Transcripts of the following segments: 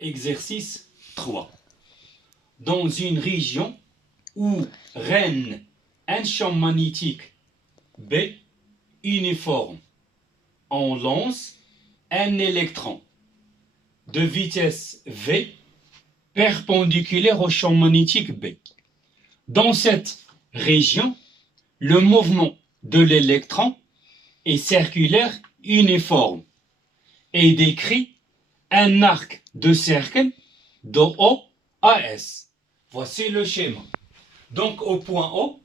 Exercice 3. Dans une région où règne un champ magnétique B uniforme, on lance un électron de vitesse V perpendiculaire au champ magnétique B. Dans cette région, le mouvement de l'électron est circulaire uniforme et décrit un arc de cercle de O à S. Voici le schéma. Donc au point O,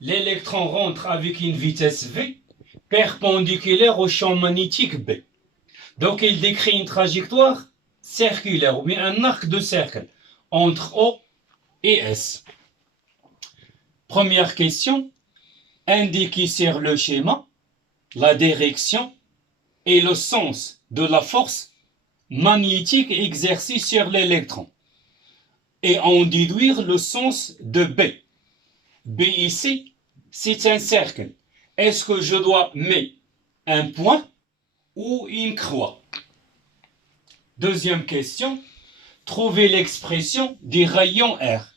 l'électron rentre avec une vitesse V perpendiculaire au champ magnétique B. Donc il décrit une trajectoire circulaire ou bien un arc de cercle entre O et S. Première question, indiquez sur le schéma la direction et le sens de la force magnétique exercée sur l'électron et en déduire le sens de B. B ici, c'est un cercle. Est-ce que je dois mettre un point ou une croix? Deuxième question, trouvez l'expression des rayons R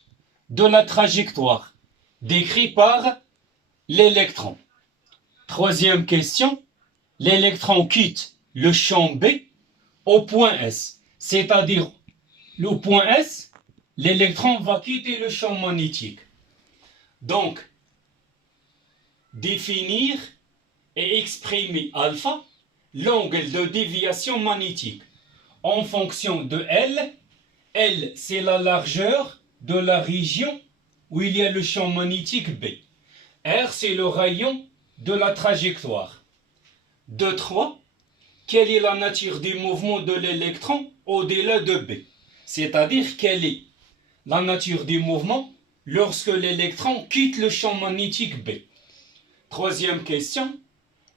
de la trajectoire décrite par l'électron. Troisième question, l'électron quitte le champ B au point S, c'est-à-dire le point S, l'électron va quitter le champ magnétique. Donc, définir et exprimer alpha, l'angle de déviation magnétique, en fonction de L. L, c'est la largeur de la région où il y a le champ magnétique B. R, c'est le rayon de la trajectoire. 2, 3. Quelle est la nature du mouvement de l'électron au-delà de B? C'est-à-dire, quelle est la nature du mouvement lorsque l'électron quitte le champ magnétique B? Troisième question,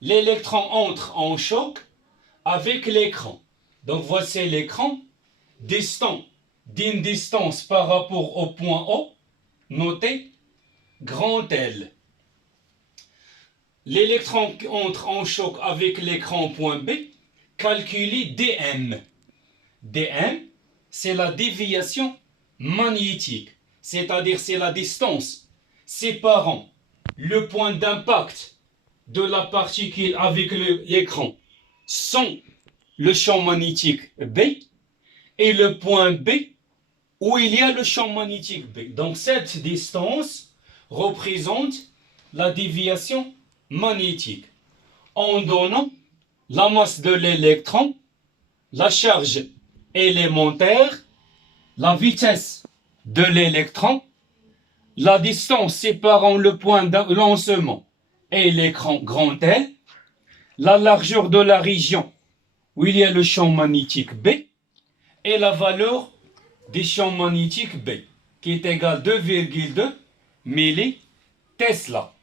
l'électron entre en choc avec l'écran. Donc voici l'écran, distant d'une distance par rapport au point O, noté grand L. L'électron entre en choc avec l'écran point B, calculez dm. dm, c'est la déviation magnétique, c'est-à-dire c'est la distance séparant le point d'impact de la particule avec l'écran sans le champ magnétique B et le point B où il y a le champ magnétique B. Donc cette distance représente la déviation magnétique en donnant la masse de l'électron, la charge élémentaire, la vitesse de l'électron, la distance séparant le point de lancement et l'écran grand L, la largeur de la région où il y a le champ magnétique B et la valeur du champ magnétique B qui est égale à 2,2 millitesla.